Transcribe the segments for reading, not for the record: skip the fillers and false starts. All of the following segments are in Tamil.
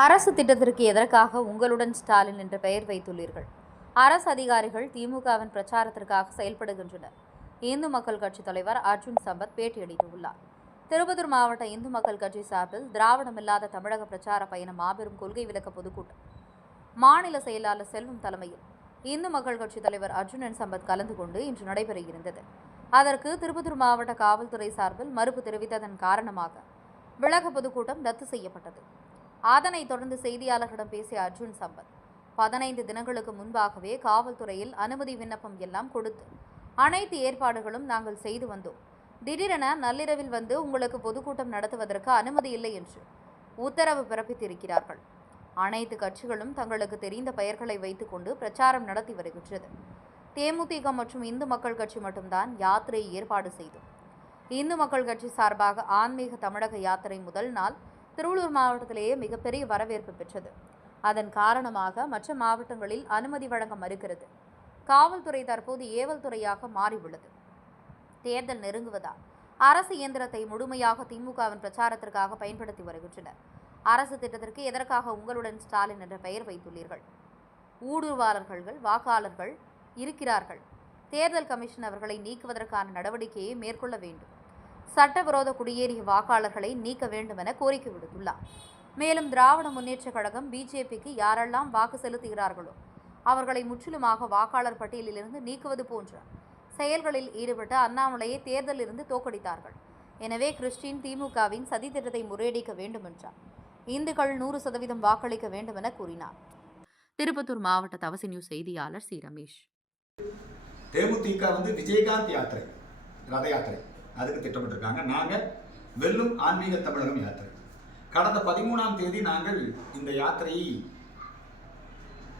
அரசு திட்டத்திற்கு எதற்காக உங்களுடன் ஸ்டாலின் என்ற பெயர் வைத்துள்ளீர்கள்? அரசு அதிகாரிகள் திமுகவின் பிரச்சாரத்திற்காக செயல்படுகின்றனர். இந்து மக்கள் கட்சி தலைவர் அர்ஜுன் சம்பத் பேட்டியளித்துள்ளார். திருப்பத்தூர் மாவட்ட இந்து மக்கள் கட்சி சார்பில் திராவிடமில்லாத தமிழக பிரச்சார பயணம் மாபெரும் கொள்கை விளக்க பொதுக்கூட்டம் மாநில செயலாளர் செல்வம் தலைமையில் இந்து மக்கள் கட்சி தலைவர் அர்ஜுனன் சம்பத் கலந்து கொண்டு இன்று நடைபெற இருந்தது. அதற்கு திருப்பத்தூர் மாவட்ட காவல்துறை சார்பில் மறுப்பு தெரிவித்ததன் காரணமாக விளக்க பொதுக்கூட்டம் ரத்து செய்யப்பட்டது. அதனைத் தொடர்ந்து செய்தியாளர்களிடம் பேசிய அர்ஜுன் சம்பத், 15 தினங்களுக்கு முன்பாகவே காவல்துறையில் அனுமதி விண்ணப்பம் எல்லாம் கொடுத்து அனைத்து ஏற்பாடுகளும் நாங்கள் செய்து வந்தோம். திடீரென நள்ளிரவில் வந்து உங்களுக்கு பொதுக்கூட்டம் நடத்துவதற்கு அனுமதி இல்லை என்று உத்தரவு பிறப்பித்திருக்கிறார்கள். அனைத்து கட்சிகளும் தங்களுக்கு தெரிந்த பெயர்களை வைத்துக்கொண்டு பிரச்சாரம் நடத்தி வருகின்றது. தேமுதிக மற்றும் இந்து மக்கள் கட்சி மட்டும்தான் யாத்திரையை ஏற்பாடு செய்தோம். இந்து மக்கள் கட்சி சார்பாக ஆன்மீக தமிழக யாத்திரை முதல் நாள் திருவள்ளூர் மாவட்டத்திலேயே மிகப்பெரிய வரவேற்பு பெற்றது. அதன் காரணமாக மற்ற மாவட்டங்களில் அனுமதி வழங்க மறுக்கிறது. காவல்துறை தற்போது ஏவல் துறையாக மாறியுள்ளது. தேர்தல் நெருங்குவதால் அரசு இயந்திரத்தை முழுமையாக திமுகவின் பிரச்சாரத்திற்காக பயன்படுத்தி வருகின்றனர். அரசு திட்டத்திற்கு எதற்காக உங்களுடன் ஸ்டாலின் என்ற பெயர் வைத்துள்ளீர்கள்? ஊடுருவாளர்கள் வாக்காளர்கள் இருக்கிறார்கள். தேர்தல் கமிஷன் அவர்களை நீக்குவதற்கான நடவடிக்கையை மேற்கொள்ள வேண்டும். சட்டவிரோத குடியேறிய வாக்காளர்களை நீக்க வேண்டும் என கோரிக்கை விடுத்துள்ளார். மேலும் திராவிட முன்னேற்ற கழகம் பிஜேபிக்கு யாரெல்லாம் வாக்கு செலுத்துகிறார்களோ அவர்களை முற்றிலுமாக வாக்காளர் பட்டியலிலிருந்து நீக்குவது போன்ற செயல்களில் ஈடுபட்ட அண்ணாமலையை தேர்தலில் இருந்து தோற்கடித்தார்கள். எனவே கிறிஸ்டின் திமுகவின் சதி திட்டத்தை முறியடிக்க வேண்டும் என்றார். இந்துக்கள் 100% வாக்களிக்க வேண்டும் என கூறினார். திருப்பத்தூர் மாவட்ட தவசி நியூஸ் செய்தியாளர் சி ரமேஷ். தேமுதிக விஜயகாந்த் யாத்திரை, ரத யாத்திரை அதுக்கு திட்டமிட்டிருக்காங்க. நாங்கள் வெல்லும் ஆன்மீக தமிழகம் யாத்திரை. கடந்த 13ஆம் தேதி நாங்கள் இந்த யாத்திரையை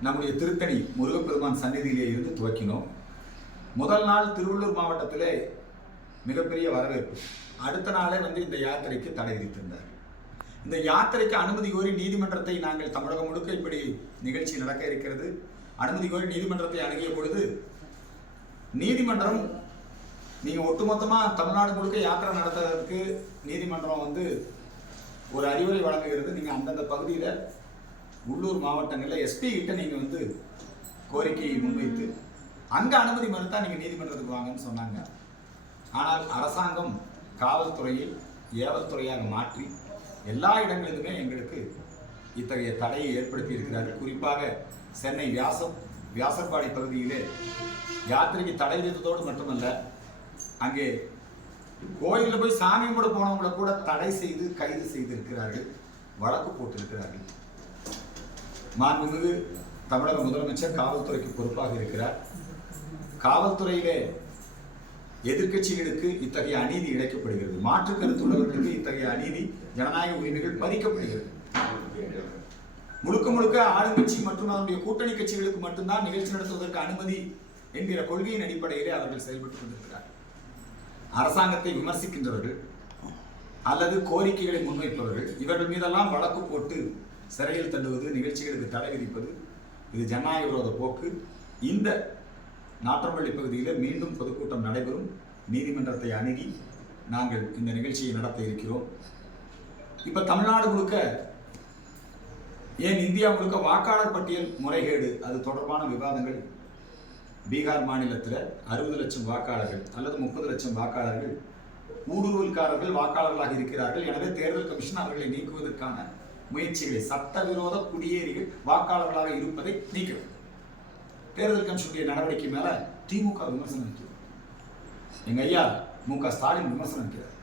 நம்முடைய திருத்தணி முருகப்பெருமான் சந்நிதியிலே இருந்து துவக்கினோம். முதல் நாள் திருவள்ளூர் மாவட்டத்திலே மிகப்பெரிய வரவேற்பு. அடுத்த நாளே இந்த யாத்திரைக்கு தடை விதித்திருந்தார். இந்த யாத்திரைக்கு அனுமதி கோரி நீதிமன்றத்தை நாங்கள் தமிழகம் முழுக்க இப்படி நிகழ்ச்சி நடக்க இருக்கிறது. அனுமதி கோரி நீதிமன்றத்தை அணுகிய பொழுது நீதிமன்றம் நீங்கள் ஒட்டுமொத்தமாக தமிழ்நாடு முழுக்க யாத்திரை நடத்துறதுக்கு நீதிமன்றம் ஒரு அறிவுரை வழங்குகிறது. நீங்கள் அந்தந்த பகுதியில் உள்ளூர் மாவட்டங்களில் எஸ்பி கிட்ட நீங்கள் கோரிக்கையை முன்வைத்து அங்கே அனுமதி மறுத்தா நீங்கள் நீதிமன்றத்துக்கு வாங்கன்னு சொன்னாங்க. ஆனால் அரசாங்கம் காவல்துறையை ஏவல் துறையாக மாற்றி எல்லா இடங்களிலுமே எங்களுக்கு இத்தகைய தடையை ஏற்படுத்தி இருக்கிறார்கள். குறிப்பாக சென்னை வியாசர்பாடி பகுதியிலே யாத்திரைக்கு தடை விதித்ததோடு மட்டுமல்ல, அங்கே கோயிலில் போய் சாமி கும்பிட போனவங்களை கூட தடை செய்து கைது செய்திருக்கிறார்கள், வழக்கு போட்டிருக்கிறார்கள். மாண்புமிகு தமிழக முதலமைச்சர் காவல்துறைக்கு பொறுப்பாக இருக்கிறார். காவல்துறையிலே எதிர்க்கட்சிகளுக்கு இத்தகைய அநீதி இழைக்கப்படுகிறது. மாற்று கருத்துள்ளவர்களுக்கு இத்தகைய அநீதி, ஜனநாயக உரிமைகள் பறிக்கப்படுகிறது. முழுக்க முழுக்க ஆளுங்கட்சி மற்றும் அதனுடைய கூட்டணி கட்சிகளுக்கு மட்டும்தான் நிகழ்ச்சி நடத்துவதற்கு அனுமதி என்கிற கொள்கையின் அடிப்படையிலே அவர்கள் செயல்பட்டுக் கொண்டிருக்கிறார்கள். அரசாங்கத்தை விமர்சிக்கின்றவர்கள் அல்லது கோரிக்கைகளை முன்வைப்பவர்கள் இவர்கள் மீதெல்லாம் வழக்கு போட்டு சிறையில் தள்ளுவது, நிகழ்ச்சிகளுக்கு தடை விதிப்பது, இது ஜனநாயக விரோத போக்கு. இந்த நாற்றம்பள்ளி பகுதியில் மீண்டும் பொதுக்கூட்டம் நடைபெறும். நீதிமன்றத்தை அணுகி நாங்கள் இந்த நிகழ்ச்சியை நடத்த இருக்கிறோம். இப்போ தமிழ்நாடு முழுக்க, ஏன் இந்தியா முழுக்க வாக்காளர் பட்டியல் முறைகேடு அது தொடர்பான விவாதங்கள் பீகார் மாநிலத்தில் 60 லட்சம் வாக்காளர்கள் அல்லது 30 லட்சம் வாக்காளர்கள் ஊடுருவல்காரர்கள் வாக்காளர்களாக இருக்கிறார்கள். எனவே தேர்தல் கமிஷன் அவர்களை நீக்குவதற்கான முயற்சிகளை, சட்டவிரோத குடியேறிகள் வாக்காளர்களாக இருப்பதை நீக்கிறது. தேர்தல் கமிஷனுடைய நடவடிக்கை மேல திமுக விமர்சனம் வைக்கிறது. எங்க ஐயா மு.க. ஸ்டாலின் விமர்சனம் வைக்கிறார்.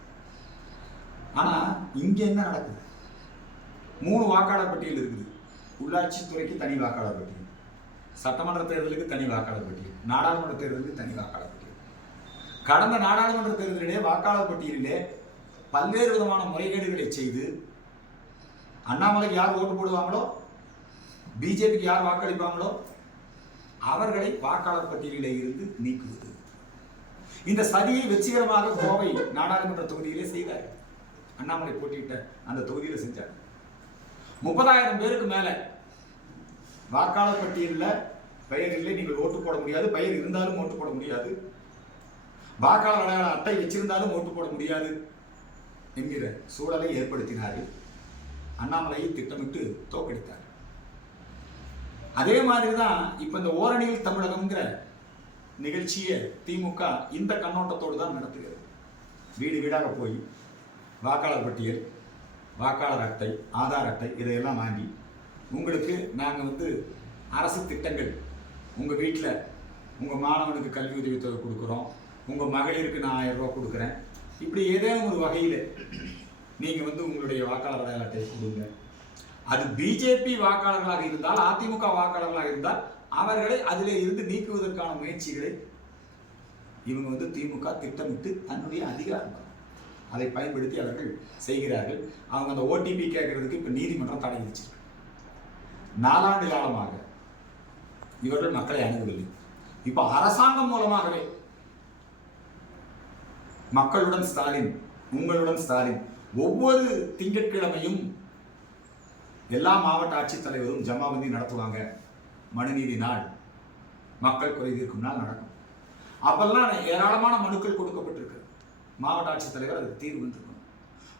ஆனா இங்க என்ன நடக்குது? 3 வாக்காளர் பட்டியல் இருக்குது. உள்ளாட்சி துறைக்கு தனி வாக்காளர் பட்டியல், சட்டமன்ற தேர்தலுக்கு தனி வாக்காளர் பட்டியல், நாடாளுமன்ற தேர்தலுக்கு தனி வாக்காளர் பட்டியல். கடந்த நாடாளுமன்ற தேர்தலிலே வாக்காளர் பட்டியலிலே பல்வேறு விதமான முறைகேடுகளை செய்து அண்ணாமலைக்கு யார் ஓட்டு போடுவாங்களோ, பிஜேபிக்கு யார் வாக்களிப்பாங்களோ அவர்களை வாக்காளர் பட்டியலிலே இருந்து நீக்குவது. இந்த சதியை வெற்றிகரமாக கோவை நாடாளுமன்ற தொகுதியிலே செய்தார். அண்ணாமலை போட்டியிட்ட அந்த தொகுதியில செஞ்சார். 30,000 பேருக்கு மேல வாக்காளர் பட்டியலில் பெயர் இல்லை, நீங்கள் ஓட்டு போட முடியாது. பெயர் இருந்தாலும் ஓட்டு போட முடியாது. வாக்காளர் அடையாள அட்டை வச்சிருந்தாலும் ஓட்டு போட முடியாது என்கிற சூழலை ஏற்படுத்தினார்கள். அண்ணாமலையை திட்டமிட்டு தோற்கடித்தார். அதே மாதிரி தான் இப்போ இந்த ஓரணியில் தமிழகம்ங்கிற நிகழ்ச்சியை திமுக இந்த கண்ணோட்டத்தோடு தான் நடத்துகிறது. வீடு வீடாக போய் வாக்காளர் பட்டியல், வாக்காளர் அட்டை, ஆதார் அட்டை இதையெல்லாம் வாங்கி உங்களுக்கு நாங்கள் அரசு திட்டங்கள் உங்கள் வீட்டில் உங்கள் மாணவனுக்கு கல்வி உதவித்தொகை கொடுக்குறோம், உங்கள் மகளிருக்கு நான் 1000 ரூபா கொடுக்குறேன், இப்படி ஏதேனும் ஒரு வகையில் நீங்கள் உங்களுடைய வாக்காளர் அடையாள அட்டையை கொடுங்க. அது பிஜேபி வாக்காளர்களாக இருந்தால், அதிமுக வாக்காளர்களாக இருந்தால் அவர்களை அதிலே இருந்து நீக்குவதற்கான முயற்சிகளை இவங்க திமுக திட்டமிட்டு தன்னுடைய அதிகாரம் அதை பயன்படுத்தி அவர்கள் செய்கிறார்கள். அவங்க அந்த ஓடிபி கேட்கறதுக்கு இப்போ நீதிமன்றம் தடை விதிச்சிருக்கு. 4 ஆண்டு காலமாக இவர்கள் மக்களை அணுகவில்லை. இப்போ அரசாங்கம் மூலமாகவே மக்களுடன் ஸ்டாலின், உங்களுடன் ஸ்டாலின் ஒவ்வொரு திங்கட்கிழமையும் எல்லா மாவட்ட ஆட்சித்தலைவரும் ஜமாபந்தி நடத்துவாங்க. மனுநீதி நாள், மக்கள் குறை தீர்க்கும் நாள் நடக்கும். அப்பெல்லாம் ஏராளமான மனுக்கள் கொடுக்கப்பட்டிருக்கு. மாவட்ட ஆட்சித்தலைவர் அதுக்கு தீர்வு வந்திருக்கணும்.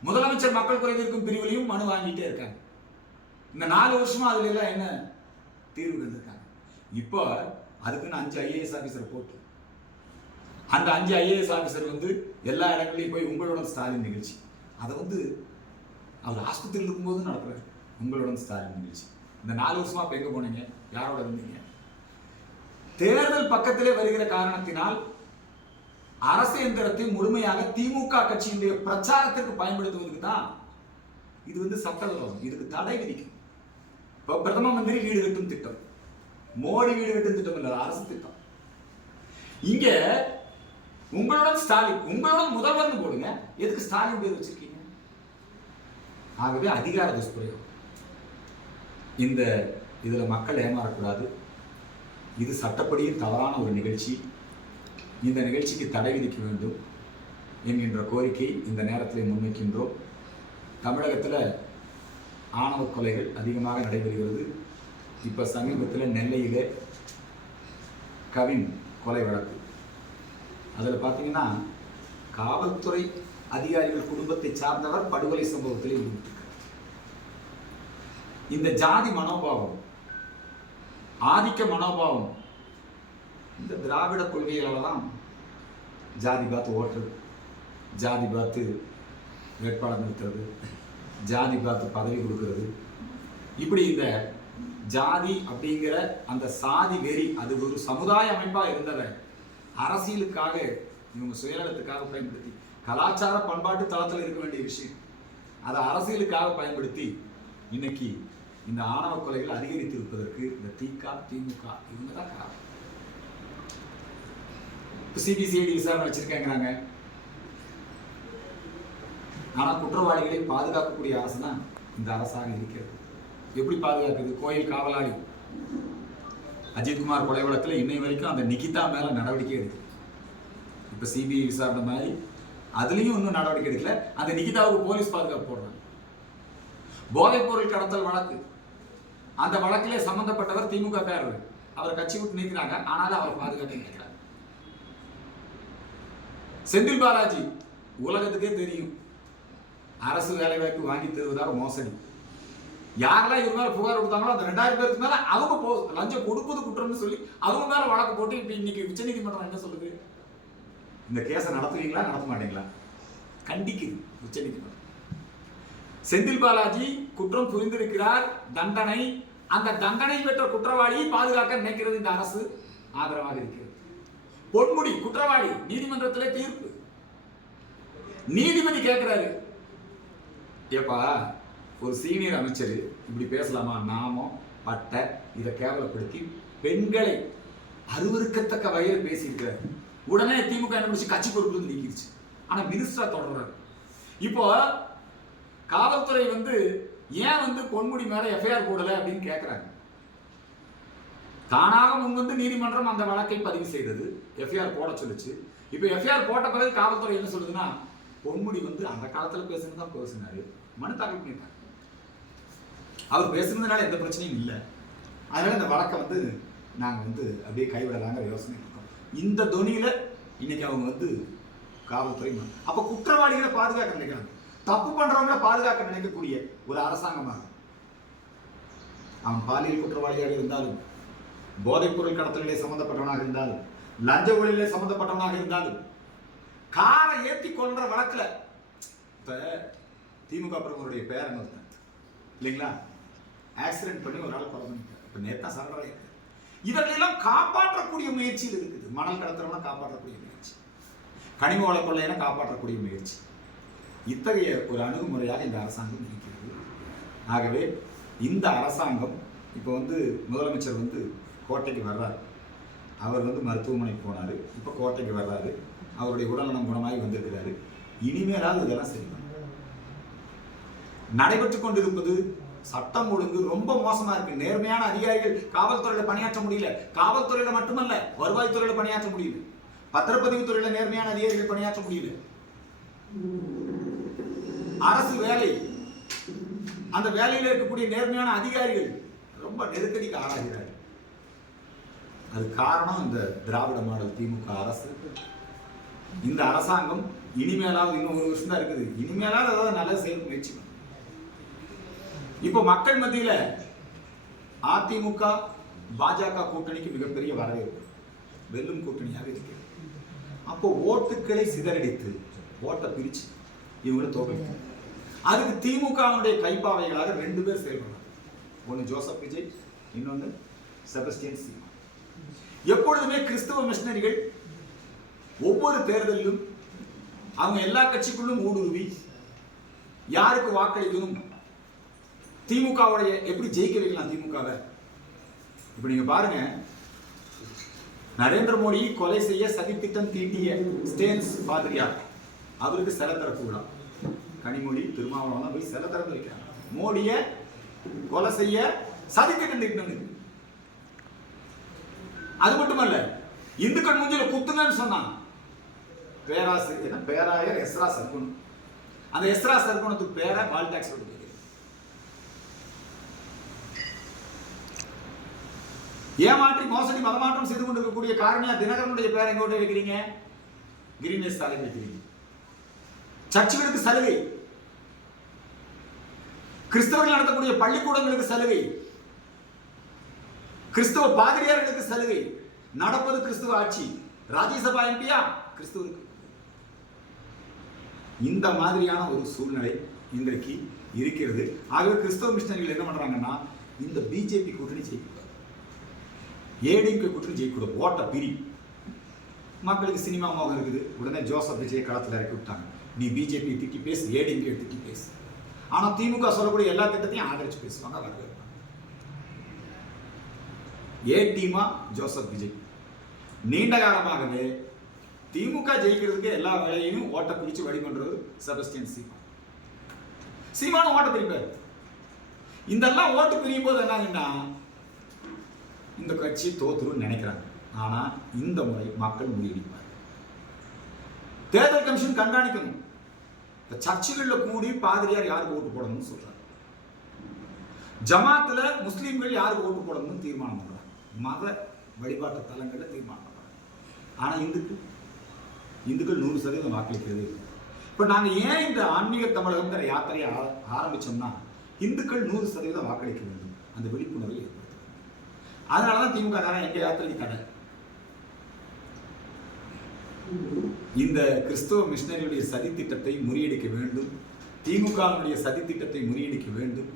முதலமைச்சர் மக்கள் குறை தீர்க்கும் பிரிவிலையும் மனு வாங்கிட்டே இருக்காங்க. இந்த 4 வருஷமா அதுல எல்லாம் என்ன தீர்வு வந்திருக்காங்க. இப்போ அதுக்குன்னு 5 ஐஏஎஸ் ஆஃபீஸர் போட்டு அந்த 5 ஐஏஎஸ் ஆஃபீஸர் எல்லா இடங்களையும் போய் உங்களுடன் ஸ்டாலின் நிகழ்ச்சி, அதை அவர் ஆஸ்பத்திரியில் இருக்கும்போது நடத்துறாரு. உங்களுடன் ஸ்டாலின் நிகழ்ச்சி இந்த 4 வருஷமா இப்போ எங்க போனீங்க? யாரோட இருந்தீங்க? தேர்தல் பக்கத்திலே வருகிற காரணத்தினால் அரசு எந்திரத்தை முழுமையாக திமுக கட்சியினுடைய பிரச்சாரத்திற்கு பயன்படுத்துவதற்கு தான் இது சட்டவிரோதம். இதுக்கு தடை விதிக்கும். இப்போ பிரதம மந்திரி வீடு கட்டும் திட்டம், மோடி வீடு கட்டும் திட்டம் இல்ல, அரசு திட்டம். இங்க உங்களுடன் ஸ்டாலின், உங்களுடன் முதல்வர்னு போடுங்க. எதுக்கு ஸ்டாலின் பேர் வச்சிருக்கீங்க? ஆகவே அதிகார துஷ்பிரயோகம். இந்த இதுல மக்கள் ஏமாறக்கூடாது. இது சட்டப்படியும் தவறான ஒரு நிகழ்ச்சி. இந்த நிகழ்ச்சிக்கு தடை விதிக்க வேண்டும் என்கின்ற கோரிக்கை இந்த நேரத்தில் முன்வைக்கின்றோம். தமிழகத்தில் ஆணவ கொலைகள் அதிகமாக நடைபெறுகிறது. இப்போ சமீபத்தில் நெல்லையிலே கவின் கொலை வழக்கு, அதில் பார்த்தீங்கன்னா காவல்துறை அதிகாரிகள் குடும்பத்தை சார்ந்தவர் படுகொலை சம்பவத்தில் ஈடுபட்டிருக்கிறார். இந்த ஜாதி மனோபாவம், ஆதிக்க மனோபாவம், இந்த திராவிட கொள்கைகளால் தான் ஜாதி பார்த்து ஓட்டுறது, ஜாதி பார்த்து வேட்பாளர் நிறுத்துறது, ஜாதி பார்த்து பதவி கொடுக்கறது, இப்படி இந்த ஜாதி அப்படிங்கிற அந்த சாதி வெறி அது ஒரு சமுதாய அமைப்பாக இருந்ததை அரசியலுக்காக இவங்க சுயநலத்துக்காக பயன்படுத்தி, கலாச்சார பண்பாட்டு தளத்தில் இருக்க வேண்டிய விஷயம் அதை அரசியலுக்காக பயன்படுத்தி இன்னைக்கு இந்த ஆணவ கொலைகள் அதிகரித்து இருப்பதற்கு இந்த திமுக இவங்க தான் காரணம். சிபிசிஐடி விசாரணை வச்சிருக்காங்கிறாங்க. ஆனால் குற்றவாளிகளை பாதுகாக்கக்கூடிய அரசு தான் இந்த அரசாக இருக்கிறது. எப்படி பாதுகாக்குது? கோயில் காவலாளி அஜித்குமார் கொலை வழக்கில் இன்னை வரைக்கும் அந்த நிகிதா மேல நடவடிக்கை எடுக்குது. இப்போ சிபிஐ விசாரணை மாதிரி அதுலேயும் இன்னும் நடவடிக்கை எடுக்கல. அந்த நிகிதாவுக்கு போலீஸ் பாதுகாப்பு போடுறாங்க. போதைப் பொருள் கடத்தல் வழக்கு, அந்த வழக்கிலே சம்பந்தப்பட்டவர் திமுக காரர், அவரை கட்சி விட்டு நீக்கிறாங்க. ஆனாலும் அவரை பாதுகாக்க நினைக்கிறாங்க. செந்தில் பாலாஜி உலகத்துக்கே தெரியும், அரசு வேலை வாய்ப்பு வாங்கி தருவதாக மோசடி. யாரெல்லாம் இவங்க மேல புகார் கொடுத்தாங்களோ அந்த 2000 பேருக்கு மேல அவங்க லஞ்சம் கொடுப்பது குற்றம்னு சொல்லி அவங்க மேல வழக்கு போட்டு இப்ப இன்னைக்கு உச்சநீதிமன்றம் என்ன சொல்லுது? இந்த கேஸை நடத்துவீங்களா நடத்த மாட்டீங்களா? கண்டிக்குது உச்சநீதிமன்றம். செந்தில் பாலாஜி குற்றம் புரிந்திருக்கிறார், தண்டனை, அந்த தண்டனை பெற்ற குற்றவாளியை பாதுகாக்க நினைக்கிறது இந்த அரசு ஆதரவாக இருக்கிறது. பொன்முடி குற்றவாளி, நீதிமன்றத்திலே தீர்ப்பு. நீதிபதி கேட்கிறாரு, ஏப்பா ஒரு சீனியர் அமைச்சர் இப்படி பேசலாமா? நாமம் பட்ட இதை கேவலப்படுத்தி பெண்களை அருவருக்கத்தக்க வகையில் பேசியிருக்கிறார். உடனே திமுக என்ன முடிச்சு கட்சி பொறுப்பு நீக்கிடுச்சு. ஆனா மினிஸ்டரா தொடர்றாரு. இப்போ காவல்துறை ஏன் பொன்முடி மேல எஃப்ஐஆர் போடல அப்படின்னு கேட்கிறாங்க. தானாக முன் நீதிமன்றம் அந்த வழக்கை பதிவு செய்தது, எஃப்ஐஆர் போட சொல்லுச்சு. இப்போ எஃப்ஐஆர் போட்ட பிறகு காவல்துறை என்ன சொல்லுதுன்னா, பொன்முடி அந்த காலத்துல பேசுனதுதான் பேசினாரு, மனு தாக்கல் பண்ணிருக்காங்க. அவர் பேசுனதுனால எந்த பிரச்சனையும் இல்லை, அதனால இந்த வழக்கை நாங்க அப்படியே கைவிடலாங்கிற யோசனை இருக்கோம். இந்த தொனியில இன்னைக்கு அவங்க காவல்துறை அப்ப குற்றவாளிகளை பாதுகாக்க நினைக்கிறாங்க. தப்பு பண்றவங்களை பாதுகாக்க நினைக்கக்கூடிய ஒரு அரசாங்கமாக. அவன் பாலியல் குற்றவாளியாக இருந்தாலும், போதைப் பொருள் கடத்தலிலே சம்பந்தப்பட்டவனாக இருந்தாலும், லஞ்ச ஊழலிலே சம்பந்தப்பட்டவனாக இருந்தாலும், காரை ஏற்றி கொன்ற வழக்குல இப்ப திமுக பிரமுகருடைய பேரன் ஒருத்தன் இல்லைங்களா, ஆக்சிடென்ட் பண்ணி ஒரு ஆள் குழந்தை இப்ப நேத்தா சரண்டர். இவர்களெல்லாம் காப்பாற்றக்கூடிய முயற்சியில் இருக்குது. மணல் கடத்துறவனை காப்பாற்றக்கூடிய முயற்சி, கனிம வள கொள்ளையனை காப்பாற்றக்கூடிய முயற்சி. இத்தகைய ஒரு அணுகுமுறையாக இந்த அரசாங்கம் இருக்கிறது. ஆகவே இந்த அரசாங்கம் இப்போ முதலமைச்சர் கோட்டைக்கு வர்றாரு. அவர் மருத்துவமனைக்கு போனார், இப்போ கோட்டைக்கு வர்றாரு. அவருடைய உடல்நலம் குணமாகி வந்திருக்கிறாரு. இனிமேலாவது இதெல்லாம் சரி நடைபெற்றுக் கொண்டிருப்பது சட்டம் ஒழுங்கு ரொம்ப மோசமா இருக்கு. நேர்மையான அதிகாரிகள் காவல்துறையில பணியாற்ற முடியல. காவல்துறையில மட்டுமல்ல, வருவாய்த்துறையில பணியாற்ற முடியல. பத்திரப்பதிவு துறையில நேர்மையான அதிகாரிகள் பணியாற்ற முடியல. அரசு வேலை, அந்த வேலையில் இருக்கக்கூடிய நேர்மையான அதிகாரிகள் ரொம்ப நெருக்கடிக்கு ஆளாகிறார்கள். அது காரணம் இந்த திராவிட மாடல் திமுக அரசு. இந்த அரசாங்கம் இனிமேலாவது இன்னும் ஒரு வருஷம் தான் இருக்குது. இனிமேலாவது ஏதாவது நல்ல செயல் முயற்சி. இப்போ மக்கள் மத்தியில அதிமுக பாஜக கூட்டணிக்கு மிகப்பெரிய வரவேற்பு, வெல்லும் கூட்டணியாக இருக்கிறது. அப்போ ஓட்டுக்களை சிதறடித்து ஓட்டை பிரிச்சு இவங்களை தோற்கடிக்கும். அதுக்கு திமுகவுடைய கைப்பாவைகளாக 2 பேர் செயல்படுறாங்க. ஒன்று ஜோசப் விஜய், இன்னொன்று செபஸ்டியன் சீமான். எப்பொழுதுமே கிறிஸ்தவ மிஷனரிகள் ஒவ்வொரு தேர்தலிலும் அவங்க எல்லா கட்சிக்குள்ளும் ஊடுருவி யாருக்கு வாக்களிக்கணும், திமுகவுடைய எப்படி ஜெயிக்க வைக்கலாம் திமுகவை. இப்ப நீங்க பாருங்க, நரேந்திர மோடி கொலை செய்ய சதித்திட்டம் தீட்டிய ஸ்டேன்ஸ் பாதிரியார், அவருக்கு சிலை திறப்பு விழா. கனிமொழி திருமாவளவன் போய் சிலை திறந்து வைக்கிறாங்க. மோடிய கொலை செய்ய சதித்திட்டம் தீட்டினது. அது மட்டுமல்ல, இந்துக்கள் மூஞ்சில குத்துங்கன்னு சொன்னான் பேராயர் எஸ்ரா சர்க்குணம். அந்த எஸ்ரா சர்க்குணத்துக்கு பேர வால் டாக்ஸ் கொடுத்து ஏமாற்றி மோசடி மதமாற்றம் செய்து கொண்டிருக்கக்கூடிய காரணியா தினகரனுடைய பேரை எங்க வைக்கிறீங்க? கிரீனேஸ் சாலை வைக்கிறீங்க. சர்ச்சுகளுக்கு சலுகை, கிறிஸ்தவர்கள் நடத்தக்கூடிய பள்ளிக்கூடங்களுக்கு சலுகை, கிறிஸ்தவ பாதிரியார்களுக்கு சலுகை. நடப்பது கிறிஸ்துவ ஆட்சி. ராஜ்யசபா எம்பியா கிறிஸ்துவருக்கு. இந்த மாதிரியான ஒரு சூழ்நிலை இன்றைக்கு இருக்கிறது. ஆகவே கிறிஸ்தவ மிஷனரிகள் என்ன பண்றாங்கன்னா, இந்த பிஜேபி கூட்டணி ஜெயிக்கூடாது, ஏடிஎம்கே கூட்டணி ஜெயிக்கூடாது, ஓட்ட பிரி. மக்களுக்கு சினிமா மோகம் இருக்குது. உடனே ஜோசப் விஜய் களத்தில் இறக்கி விட்டாங்க. நீ பிஜேபி திட்டி பேசு, ஏடிஎம்கே திட்டி பேசு. ஆனா திமுக சொல்லக்கூடிய எல்லா திட்டத்தையும் ஆதரிச்சு பேசுவாங்க, வரவேற்பாங்க. ஏ டீமா ஜோசப் விஜய். நீண்ட காலமாகவே திமுக ஜெயிக்கிறதுக்கு எல்லா வேலையையும் ஓட்ட பிரிச்சு வழி பண்றது செபஸ்டியன் சீமான். சீமானும் ஓட்ட பிரிப்பார். இதெல்லாம் ஓட்டு பிரியும் போது என்னங்கன்னா, இந்த கட்சி தோத்துரும் நினைக்கிறாங்க. ஆனா இந்த முறை மக்கள் முடிவெடுப்பார். தேர்தல் கமிஷன் கண்காணிக்கணும். சர்ச்சுகளில் கூடி பாதிரியார் யாருக்கு ஓட்டு போடணும்னு சொல்றாங்க. ஜமாத்துல முஸ்லீம்கள் யாருக்கு ஓட்டு போடணும்னு தீர்மானம் பண்றாங்க. மத வழிபாட்டு தலங்களில் தீர்மானம் பண்றாங்க. ஆனா இந்துக்கள் 100% வாக்களிக்கிறது. இப்ப நாங்க ஏன் இந்த ஆன்மீக தமிழகம்ங்கிற யாத்திரையை ஆரம்பிச்சோம்னா, இந்துக்கள் 100% வாக்களிக்க வேண்டும், அந்த விழிப்புணர்வை ஏற்படுத்த. அதனாலதான் திமுக எங்க யாத்திரைக்கு தடை. இந்த கிறிஸ்தவ மிஷனரியுடைய சதி திட்டத்தை முறியடிக்க வேண்டும், திமுகவினுடைய சதி திட்டத்தை முறியடிக்க வேண்டும்.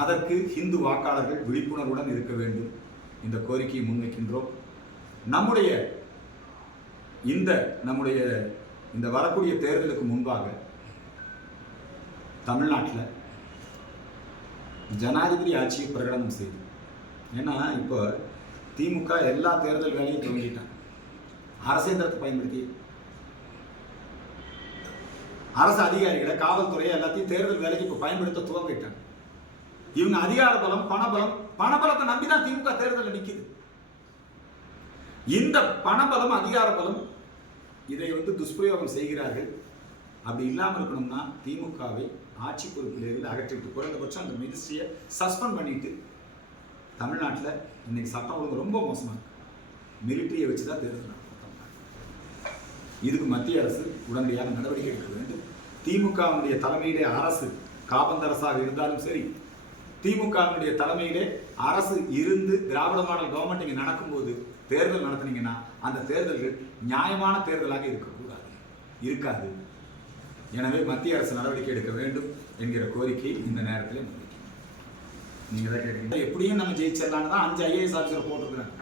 அதற்கு இந்து வாக்காளர்கள் விழிப்புணர்வுடன் இருக்க வேண்டும். இந்த கோரிக்கையை முன்வைக்கின்றோம். நம்முடைய இந்த வரக்கூடிய தேர்தலுக்கு முன்பாக தமிழ்நாட்டில் ஜனாதிபதி ஆட்சியை பிரகடனம் செய்து, ஏன்னா இப்போ திமுக எல்லா தேர்தல் வேலையும் துவங்கிட்டாங்க. அரசியந்திரத்தை பயன்படுத்தி அரசு அதிகாரிகளை, காவல்துறையை எல்லாத்தையும் தேர்தல் வேலைக்கு இப்போ பயன்படுத்த துவங்கிட்டாங்க. இவங்க அதிகார பலம், பணபலத்தை நம்பிதான் திமுக தேர்தலில் நிற்குது. இந்த பணபலம், அதிகார பலம், இதை துஷ்பிரயோகம் செய்கிறார்கள். அப்படி இல்லாமல் இருக்கணும்னா திமுகவை ஆட்சி பொறுப்பிலிருந்து அகற்றிட்டு, குறைந்தபட்சம் அந்த மினிஸ்ட்ரியை சஸ்பெண்ட் பண்ணிட்டு, தமிழ்நாட்டில் இன்னைக்கு சட்டம் ஒழுங்கு ரொம்ப மோசமாக இருக்கு. மிலிட்டரியை வச்சுதான் தேர்தல் நடத்தும். இதுக்கு மத்திய அரசு உடனடியாக நடவடிக்கை எடுக்க வேண்டும். திமுகவினுடைய தலைமையிலே அரசு காபந்தரசாக இருந்தாலும் சரி, திமுகவினுடைய தலைமையிலே அரசு இருந்து திராவிட மாடல் கவர்மெண்ட் இங்கே நடக்கும்போது தேர்தல் நடத்துனீங்கன்னா அந்த தேர்தல்கள் நியாயமான தேர்தலாக இருக்காது. எனவே மத்திய அரசு நடவடிக்கை எடுக்க வேண்டும் என்கிற கோரிக்கை இந்த நேரத்தில் முன்வைக்கிறேன். நீங்க தான் கேட்டீங்க, எப்படியும் நம்ம ஜெயிச்சிடலான்னு தான் 5 IAS ஆஃபீஸர் போட்டிருக்கிறாங்க.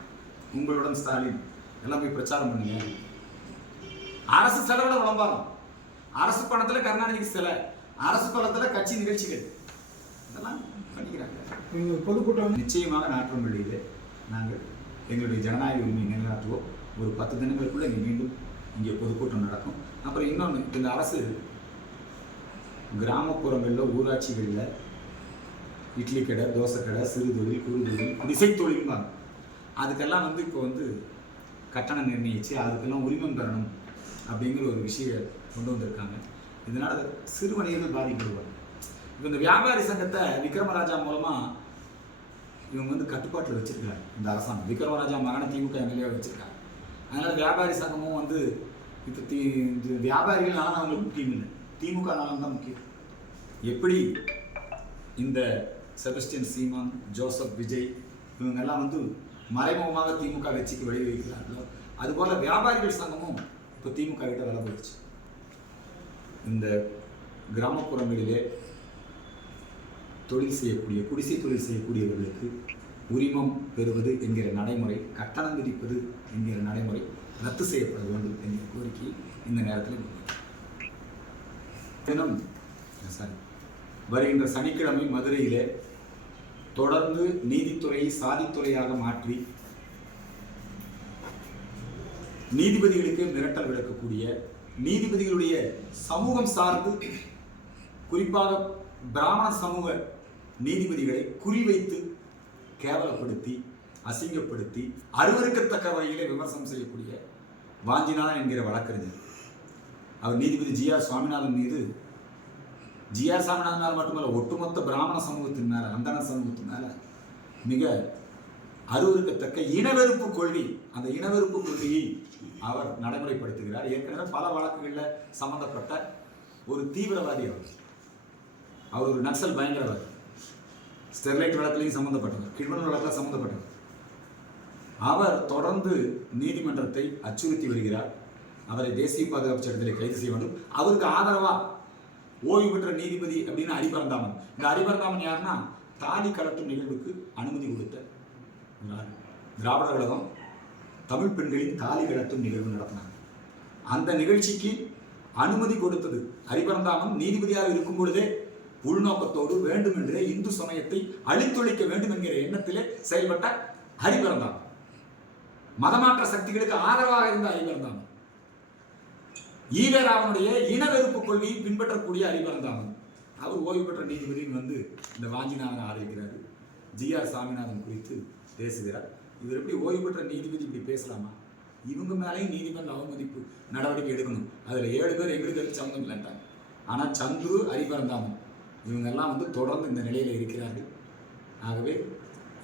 உங்களுடன் ஸ்டாலின் எல்லாம் போய் பிரச்சாரம் பண்ணுங்க. அரசு செலவுல விளம்பரம், அரசு பணத்துல கருணாநிதிக்கு சிலை, அரசு பணத்துல கட்சி நிகழ்ச்சிகள் இதெல்லாம் பண்ணிக்கிறாங்க. பொதுக்கூட்டம் நிச்சயமாக நாட்டம் வெளியிலே நாங்கள் எங்களுடைய ஜனநாயக உரிமையை நிலைநாட்டுவோம். ஒரு 10 தினங்களுக்குள்ள மீண்டும் இங்கே பொதுக்கூட்டம் நடக்கும். அப்புறம் இன்னொன்று, இந்த அரசு கிராமப்புறங்களில் ஊராட்சிகளில் இட்லி கடை, தோசை கடை, சிறு தொழில், குறு தொழில், குடிசை தொழில்பாங்க, அதுக்கெல்லாம் இப்போ கட்டணம் நிர்ணயித்து அதுக்கெல்லாம் உரிமம் பெறணும் அப்படிங்கிற ஒரு விஷயம் கொண்டு வந்திருக்காங்க. இதனால் சிறு வணிகர்கள் பாதிக்கப்படுவாங்க. இப்போ இந்த வியாபாரி சங்கத்தை விக்ரமராஜா மூலமாக இவங்க கட்டுப்பாட்டில் வச்சிருக்காங்க. இந்த அரசாங்கம் விக்ரமராஜா மகன திமுக எம்எல்ஏ வச்சிருக்காங்க. அதனால் வியாபாரி சங்கமும் இப்போ வியாபாரிகள் நலன் அவங்களுக்கு முக்கியம் இல்லை, திமுக நலன் தான் முக்கியம். எப்படி இந்த செபஸ்டியன் சீமான், ஜோசப் விஜய் இவங்கெல்லாம் மறைமுகமாக திமுக கட்சிக்கு வழிவகுக்கிறார்களோ அதுபோல் வியாபாரிகள் சங்கமும் இப்போ திமுக கிட்ட வேலை போயிடுச்சு. இந்த கிராமப்புறங்களிலே தொழில் செய்யக்கூடிய, குடிசை தொழில் செய்யக்கூடியவர்களுக்கு உரிமம் பெறுவது என்கிற நடைமுறை, கட்டணம் விதிப்பது என்கிற நடைமுறை ரத்து செய்யப்பட வேண்டும் என்கிற கோரிக்கை இந்த நேரத்தில் வருகின்ற சனிக்கிழமை மதுரையிலே தொடர்ந்து நீதித்துறையை சாதித்துறையாக மாற்றி நீதிபதிகளுக்கு மிரட்டல் விளக்கக்கூடிய, நீதிபதிகளுடைய சமூகம் சார்ந்து குறிப்பாக பிராமண சமூக நீதிபதிகளை குறிவைத்து கேவலப்படுத்தி, அசிங்கப்படுத்தி, அருவருக்கத்தக்க வகையிலே விமர்சனம் செய்யக்கூடிய வாஞ்சிநாதன் என்கிற வழக்கறிஞர், அவர் நீதிபதி ஜிஆர் சுவாமிநாதன் மீது, ஜிஆர் சுவாமிநாதன் மேல மட்டுமல்ல ஒட்டுமொத்த பிராமண சமூகத்தின் மேல, அந்தன சமூகத்தின் மேல மிக அருவருக்கத்தக்க இனவெறுப்பு கொள்கை, அந்த இனவெறுப்பு கொள்கையை அவர் நடைமுறைப்படுத்துகிறார். ஏற்கனவே பல வழக்குகளில் சம்பந்தப்பட்ட ஒரு தீவிரவாதி அவர் ஒரு நக்சல் பயங்கரவாதி, ஸ்டெர்லைட் வழக்கிலையும் சம்பந்தப்பட்டவர், கிழ்வன் வழக்கில் சம்பந்தப்பட்டவர். அவர் தொடர்ந்து நீதிமன்றத்தை அச்சுறுத்தி வருகிறார். அவரை தேசிய பாதுகாப்பு சட்டத்தில் கைது செய்ய வேண்டும். அவருக்கு ஆதரவா ஓய்வு பெற்ற நீதிபதி அப்படின்னு ஹரிபரந்தாமன். இந்த ஹரிபரந்தாமன் யாருன்னா தாலி கலட்டும் நிகழ்வுக்கு அனுமதி கொடுத்த திராவிட கழகம் தமிழ் பெண்களின் தாலி கடத்தும் நிகழ்வு நடத்தினாங்க. அந்த நிகழ்ச்சிக்கு அனுமதி கொடுத்தது ஹரிபரந்தாமன் நீதிபதியாக இருக்கும் பொழுதே உள்நோக்கத்தோடு வேண்டுமென்றே இந்து சமயத்தை அழித்தொழிக்க வேண்டும் என்கிற எண்ணத்திலே செயல்பட்ட ஹரிபரந்தாமன், மதமாற்ற சக்திகளுக்கு ஆதரவாக இருந்த ஹரிபரந்தாமன், ஈவேராவனுடைய இனவெறுப்பு கொள்கையை பின்பற்றக்கூடிய ஹரிபரந்தாமன், அவர் ஓய்வு பெற்ற நீதிபதி இந்த வாஞ்சிநாதன் ஆதரிக்கிறார். ஜிஆர் சாமிநாதன் குறித்து பேசுகிறார். இவர் எப்படி ஓய்வு பெற்ற நீதிபதி இப்படி பேசலாமா? இவங்க மேலேயும் நீதிமன்ற அவமதிப்பு நடவடிக்கை எடுக்கணும். அதில் 7 பேர் எங்களுக்கு சம்மந்தம் இல்லைன்றாங்க. ஆனால் சந்துரு, ஹரிபரந்தாமன் இவங்கெல்லாம் தொடர்ந்து இந்த நிலையில் இருக்கிறார்கள். ஆகவே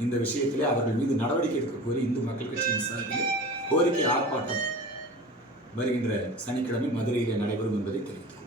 இந்த விஷயத்திலே அவர்கள் மீது நடவடிக்கை எடுக்க கோரி இந்து மக்கள் கட்சியின் சார்பில் கோரிக்கை ஆர்ப்பாட்டம் வருகின்ற சனிக்கிழமை மதுரையில் நடைபெறும் என்பதை தெரிவித்தார்.